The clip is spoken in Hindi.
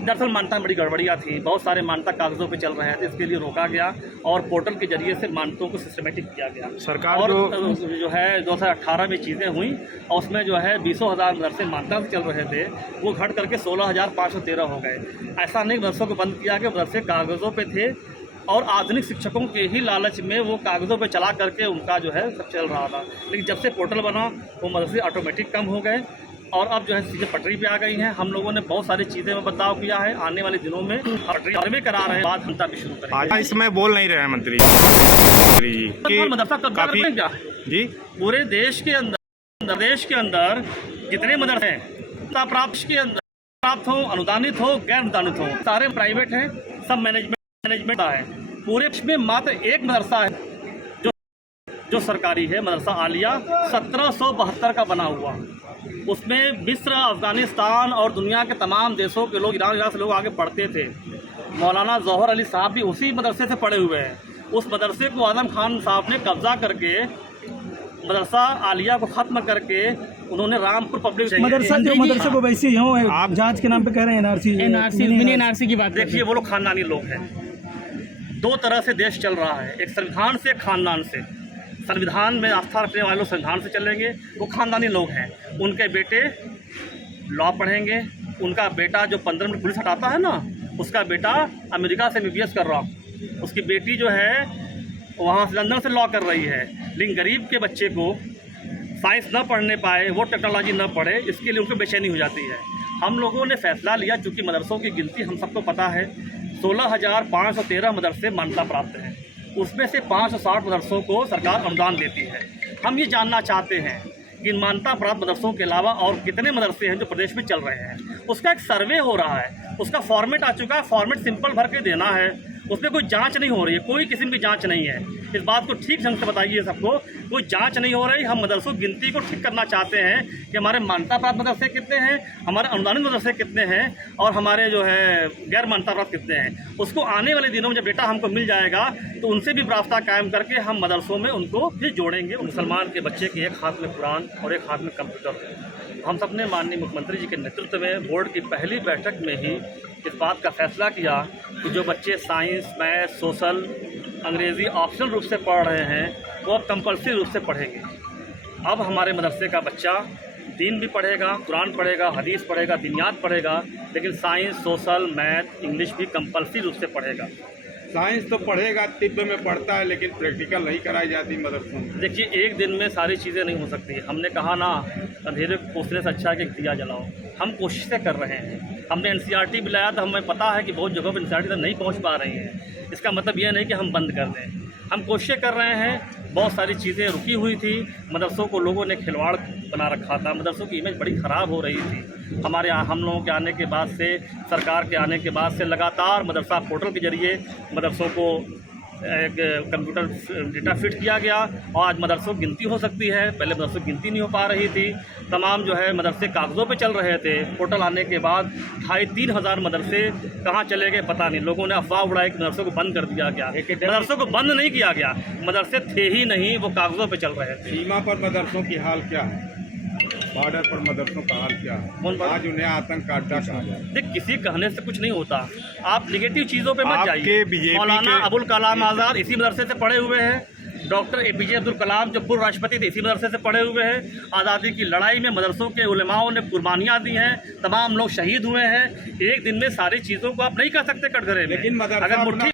दरअसल मान्यता में बड़ी गड़बड़ियाँ थी, बहुत सारे मान्यता कागज़ों पे चल रहे थे, इसके लिए रोका गया और पोर्टल के जरिए से मान्यताओं को सिस्टमेटिक किया गया। सरकार और जो है 2018 में चीज़ें हुई और उसमें जो है 20,000 मदरसे मान्यता से चल रहे थे, वो घट करके 16,513 हो गए। ऐसा नहीं मदरसों को बंद किया गया, मदरसे कागज़ों पे थे और आधुनिक शिक्षकों के ही लालच में वो कागज़ों पे चला करके उनका जो है सब चल रहा था। लेकिन जब से पोर्टल बना वो मदरसे ऑटोमेटिक कम हो गए और अब जो है चीज़ें पटरी पे आ गई हैं। हम लोगों ने बहुत सारी चीज़ें में बदलाव किया है। आने वाले दिनों में पटरी में करा रहे हैं, बाद हमता भी शुरू करेंगे। इसमें बोल नहीं रहे हैं मंत्री मदरसा कब्जा करें क्या जी? पूरे देश के अंदर जितने मदरसे हैं प्राप्त के अंदर प्राप्त हो, अनुदानित हो, गैर अनुदानित हो, सारे प्राइवेट हैं, सब मैनेजमेंट है। पूरे देश में मात्र एक मदरसा है जो सरकारी है, मदरसा आलिया 1772 का बना हुआ। उसमें मिस्र, अफगानिस्तान और दुनिया के तमाम देशों के लोग, ईरान से लोग आगे पढ़ते थे। मौलाना जौहर अली साहब भी उसी मदरसे से पढ़े हुए हैं। उस मदरसे को आजम खान साहब ने कब्जा करके मदरसा आलिया को ख़त्म करके उन्होंने रामपुर पब्लिक मदरसे को वैसे ही हो आप जांच के नाम पे कह रहे हैं एनआरसी की बात। देखिए वो लोग खानदानी लोग हैं। दो तरह से देश चल रहा है, एक संविधान से, एक खानदान से। संविधान में आस्था रखने वाले लोग संविधान से चलेंगे, वो खानदानी लोग हैं। उनके बेटे लॉ पढ़ेंगे, उनका बेटा जो 15 मिनट पुलिस हटाता है ना, उसका बेटा अमेरिका से MBBS कर रहा, उसकी बेटी जो है वहाँ से लंदन से लॉ कर रही है। लेकिन गरीब के बच्चे को साइंस न पढ़ने पाए, वो टेक्नोलॉजी न पढ़े, इसके लिए उनको बेचैनी हो जाती है। हम लोगों ने फैसला लिया, चूँकि मदरसों की गिनती हम सबको पता है, 16,513 मदरसे मान्यता प्राप्त हैं। उसमें से 560 मदरसों को सरकार अनुदान देती है। हम ये जानना चाहते हैं कि मान्यता प्राप्त मदरसों के अलावा और कितने मदरसे हैं जो प्रदेश में चल रहे हैं। उसका एक सर्वे हो रहा है, उसका फॉर्मेट आ चुका है, फॉर्मेट सिंपल भर के देना है, उसमें कोई जांच नहीं हो रही है, कोई किस्म की जांच नहीं है। इस बात को ठीक ढंग से बताइए सबको, कोई जांच नहीं हो रही। हम मदरसों की गिनती को ठीक करना चाहते हैं कि हमारे मान्यता प्राप्त मदरसे कितने हैं, हमारे अनुदानित मदरसे कितने हैं और हमारे जो है गैर मान्यता प्राप्त कितने हैं। उसको आने वाले दिनों में जब डेटा हमको मिल जाएगा तो उनसे भी राब्ता कायम करके हम मदरसों में उनको भी जोड़ेंगे। मुसलमान के बच्चे के एक हाथ में कुरान और एक हाथ में कंप्यूटर। हम सब ने माननीय मुख्यमंत्री जी के नेतृत्व में बोर्ड की पहली बैठक में ही इस बात का फैसला किया कि जो बच्चे साइंस, मैथ, सोशल, अंग्रेज़ी ऑप्शनल रूप से पढ़ रहे हैं वो अब कंपल्सरी रूप से पढ़ेंगे। अब हमारे मदरसे का बच्चा दीन भी पढ़ेगा, कुरान पढ़ेगा, हदीस पढ़ेगा, दिनियात पढ़ेगा, लेकिन साइंस, सोशल, मैथ, इंग्लिश भी कंपल्सरी रूप से पढ़ेगा। साइंस तो पढ़ेगा, तिब्बे में पढ़ता है, लेकिन प्रैक्टिकल नहीं कराई जाती मदरसों में। देखिए एक दिन में सारी चीज़ें नहीं हो सकती। हमने कहा ना, अंधेरे को कोसने से अच्छा है कि दिया जलाओ। हम कोशिशें कर रहे हैं। हमने NCERT भी लाया तो हमें पता है कि बहुत जगहों पर NCERT तक नहीं पहुंच पा रही हैं। इसका मतलब यह नहीं कि हम बंद कर दें, हम कोशिशें कर रहे हैं। बहुत सारी चीज़ें रुकी हुई थी, मदरसों को लोगों ने खिलवाड़ बना रखा था, मदरसों की इमेज बड़ी ख़राब हो रही थी। हम लोगों के आने के बाद से, सरकार के आने के बाद से लगातार मदरसा पोर्टल के जरिए मदरसों को एक कंप्यूटर डेटा फिट किया गया और आज मदरसों की गिनती हो सकती है। पहले मदरसों की गिनती नहीं हो पा रही थी। तमाम जो है मदरसे कागज़ों पे चल रहे थे। पोर्टल आने के बाद 2,500-3 हज़ार मदरसे कहाँ चले गए पता नहीं। लोगों ने अफवाह उड़ाई कि मदरसों को बंद कर दिया गया। मदरसों को बंद नहीं किया गया, मदरसे थे ही नहीं, वो कागज़ों पर चल रहे थे। सीमा पर मदरसों की हाल क्या है, बॉर्डर पर मदरसों का हाल क्या है? आज उन्हें आतंक अड्डा कहा जाए। देख, किसी कहने से कुछ नहीं होता। आप निगेटिव चीज़ों पे मत जाइए। बीजेपी मौलाना अबुल कलाम आज़ाद इसी मदरसे से पढ़े हुए हैं। डॉक्टर APJ अब्दुल कलाम जो पूर्व राष्ट्रपति थे इसी मदरसे से पढ़े हुए हैं। आज़ादी की लड़ाई में मदरसों के उलेमाओं ने कुर्बानियाँ दी हैं, तमाम लोग शहीद हुए हैं। एक दिन में सारी चीज़ों को आप नहीं कह सकते कटघरे में। लेकिन अगर मुट्ठी